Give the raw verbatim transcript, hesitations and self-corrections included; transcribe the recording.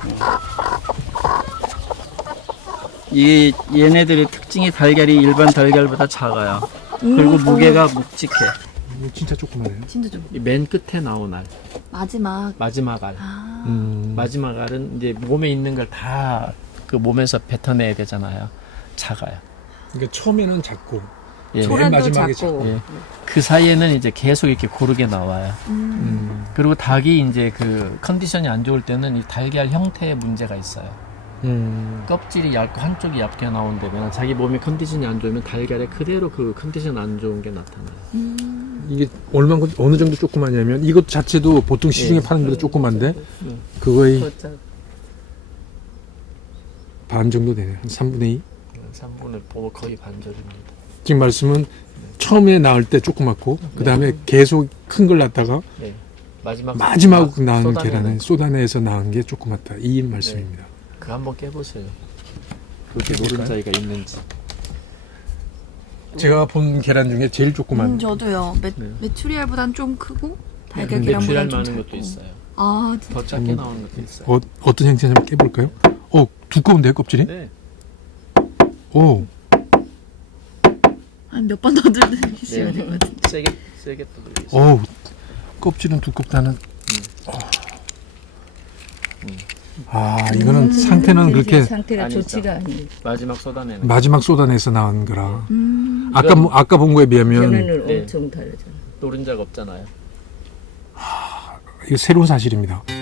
이 얘네들의 특징이 달걀이 일반 달걀보다 작아요. 그리고 무게가 묵직해. 이거 진짜 조그마해요. 진짜 좀 이 맨 끝에 나온 알, 마지막. 마지막 알. 아. 음. 마지막 알은 이제 몸에 있는 걸 다 그 몸에서 뱉어내야 되잖아요. 작아요. 그러니까 처음에는 작고 예. 맨 소란도 마지막에 작고. 예. 그 사이에는 이제 계속 이렇게 고르게 나와요. 음. 음. 그리고 닭이 이제 그 컨디션이 안 좋을 때는 이 달걀 형태에 문제가 있어요. 음. 껍질이 얇고 한쪽이 얇게 나온다면 자기 몸의 컨디션이 안 좋으면 달걀에 그대로 그 컨디션 안 좋은 게 나타나요. 음. 이게 얼마 어느 정도 조그마냐면 이것 자체도 보통 시중에 예. 파는 것보다 조그만데 예. 그거의 그렇죠. 반 정도 되네. 한 삼분의 이. 삼 분의 오 거의 반절입니다. 지금 말씀은 처음에 낳을 때 조그맣고 그 다음에 계속 큰 걸 낳다가 네. 마지막 마지막 낳은 쏟아내는 계란을 쏟아내서 낳은 게 조그맣다. 이 말씀입니다. 그 한번 깨보세요. 그렇게 노른자이가 있는지. 제가 본 계란 중에 제일 조그만. 음, 저도요. 메, 네. 메추리알보단 좀 크고 달걀 근데 계란보단 쥐알 좀 많은 작고. 것도 있어요. 아, 진짜. 더 작게 음. 나오는 것도 있어요. 어, 어떤 형태인지 한번 깨볼까요? 어, 두꺼운데 껍질이? 네. 오, 한 몇 번 더 들으셔야 될 것 같은데. 세게 세게 두들기세요. 오, 껍질은 두껍다는. 어. 아, 이거는 상태는 그렇게 상태가 아니죠. 좋지가 않니. 마지막 쏟아내는. 마지막 쏟아내서 나온 거라. 음. 아까 뭐- 아까 본 거에 비하면 변화는 네. 엄청 다르잖아. 노른자가 없잖아요. 이거 새로운 사실입니다.